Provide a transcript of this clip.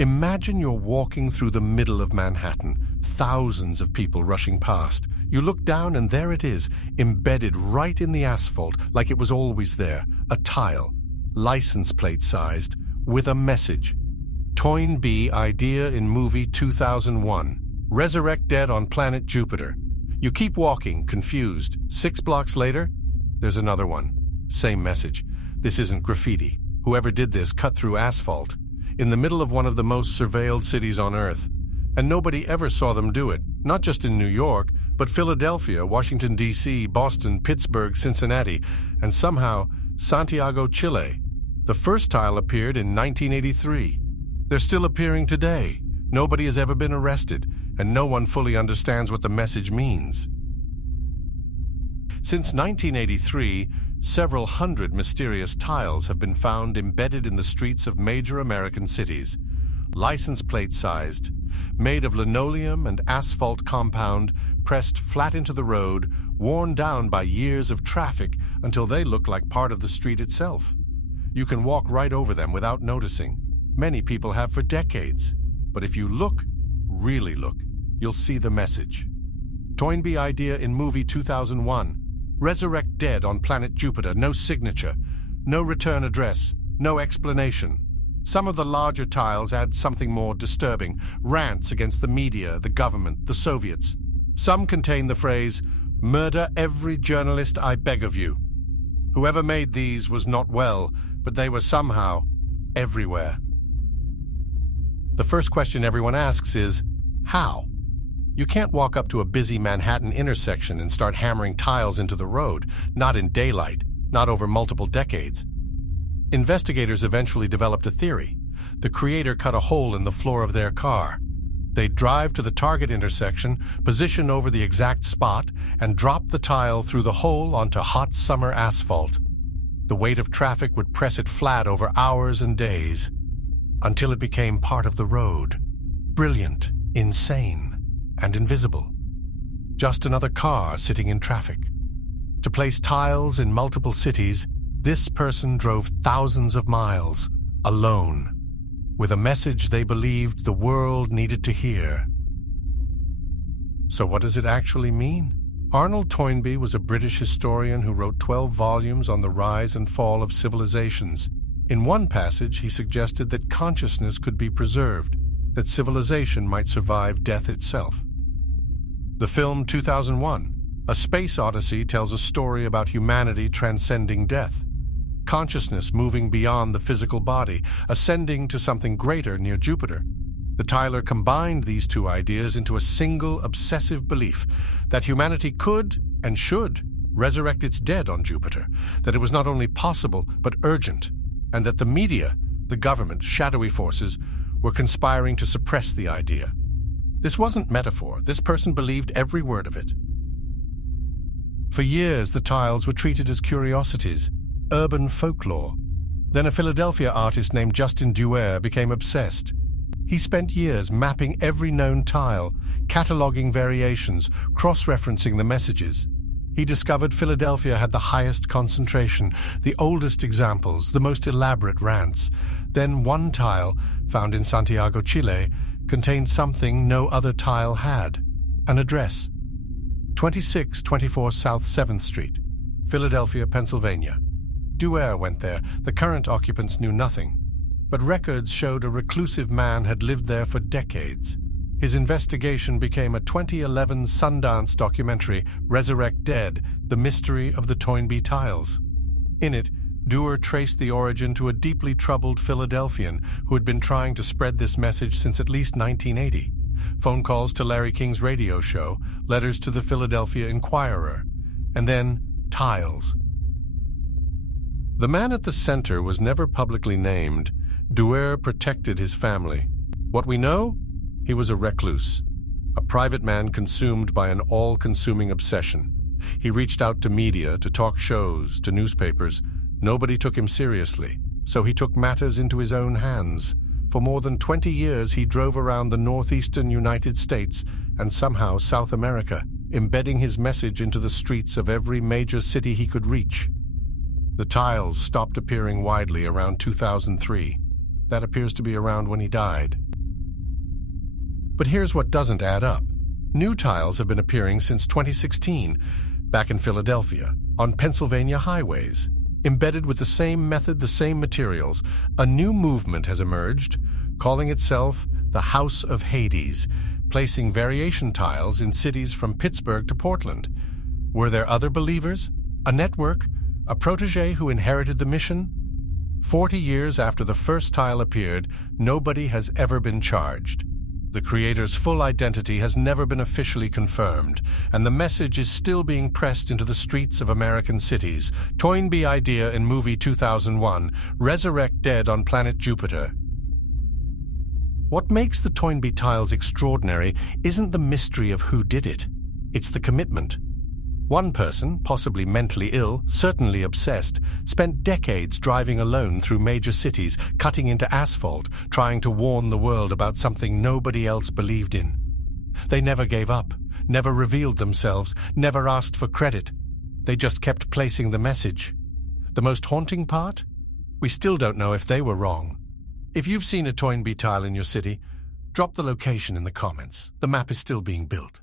Imagine you're walking through the middle of Manhattan, thousands of people rushing past. You look down and there it is, embedded right in the asphalt like it was always there, a tile, license plate sized, with a message. TOYNBEE Idea in Movie 2001. Resurrect dead on planet Jupiter. You keep walking, confused. 6 blocks later, there's another one. Same message. This isn't graffiti. Whoever did this cut through asphalt, in the middle of one of the most surveilled cities on Earth. And nobody ever saw them do it, not just in New York, but Philadelphia, Washington, D.C., Boston, Pittsburgh, Cincinnati, and somehow Santiago, Chile. The first tile appeared in 1983. They're still appearing today. Nobody has ever been arrested, and no one fully understands what the message means. Since 1983, several hundred mysterious tiles have been found embedded in the streets of major American cities. License plate sized, made of linoleum and asphalt compound, pressed flat into the road, worn down by years of traffic until they look like part of the street itself. You can walk right over them without noticing. Many people have for decades. But if you look, really look, you'll see the message. TOYNBEE Idea in Movie 2001. Resurrect dead on planet Jupiter, no signature, no return address, no explanation. Some of the larger tiles add something more disturbing, rants against the media, the government, the Soviets. Some contain the phrase, "Murder every journalist, I beg of you." Whoever made these was not well, but they were somehow everywhere. The first question everyone asks is, how? You can't walk up to a busy Manhattan intersection and start hammering tiles into the road, not in daylight, not over multiple decades. Investigators eventually developed a theory. The creator cut a hole in the floor of their car. They'd drive to the target intersection, position over the exact spot, and drop the tile through the hole onto hot summer asphalt. The weight of traffic would press it flat over hours and days, until it became part of the road. Brilliant, insane, and invisible. Just another car sitting in traffic. To place tiles in multiple cities, this person drove thousands of miles, alone, with a message they believed the world needed to hear. So what does it actually mean? Arnold Toynbee was a British historian who wrote 12 volumes on the rise and fall of civilizations. In one passage, he suggested that consciousness could be preserved, that civilization might survive death itself. The film 2001, A Space Odyssey, tells a story about humanity transcending death, consciousness moving beyond the physical body, ascending to something greater near Jupiter. The Tyler combined these two ideas into a single obsessive belief that humanity could and should resurrect its dead on Jupiter, that it was not only possible but urgent, and that the media, the government, shadowy forces, were conspiring to suppress the idea. This wasn't metaphor. This person believed every word of it. For years, the tiles were treated as curiosities, urban folklore. Then a Philadelphia artist named Justin Duer became obsessed. He spent years mapping every known tile, cataloging variations, cross-referencing the messages. He discovered Philadelphia had the highest concentration, the oldest examples, the most elaborate rants. Then one tile, found in Santiago, Chile, contained something no other tile had, an address. 2624 South 7th Street, Philadelphia, Pennsylvania. Duer went there. The current occupants knew nothing, but records showed a reclusive man had lived there for decades. His investigation became a 2011 Sundance documentary, Resurrect Dead, The Mystery of the Toynbee Tiles. In it, Duer traced the origin to a deeply troubled Philadelphian who had been trying to spread this message since at least 1980. Phone calls to Larry King's radio show, letters to the Philadelphia Inquirer, and then tiles. The man at the center was never publicly named. Duer protected his family. What we know? He was a recluse, a private man consumed by an all-consuming obsession. He reached out to media, to talk shows, to newspapers. Nobody took him seriously, so he took matters into his own hands. For more than 20 years, he drove around the northeastern United States and somehow South America, embedding his message into the streets of every major city he could reach. The tiles stopped appearing widely around 2003. That appears to be around when he died. But here's what doesn't add up. New tiles have been appearing since 2016, back in Philadelphia, on Pennsylvania highways. Embedded with the same method, the same materials, a new movement has emerged, calling itself the House of Hades, placing variation tiles in cities from Pittsburgh to Portland. Were there other believers? A network? A protege who inherited the mission? 40 years after the first tile appeared, nobody has ever been charged. The creator's full identity has never been officially confirmed, and the message is still being pressed into the streets of American cities. TOYNBEE Idea in Movie 2001, Resurrect Dead on Planet Jupiter. What makes the TOYNBEE tiles extraordinary isn't the mystery of who did it. It's the commitment. One person, possibly mentally ill, certainly obsessed, spent decades driving alone through major cities, cutting into asphalt, trying to warn the world about something nobody else believed in. They never gave up, never revealed themselves, never asked for credit. They just kept placing the message. The most haunting part? We still don't know if they were wrong. If you've seen a TOYNBEE tile in your city, drop the location in the comments. The map is still being built.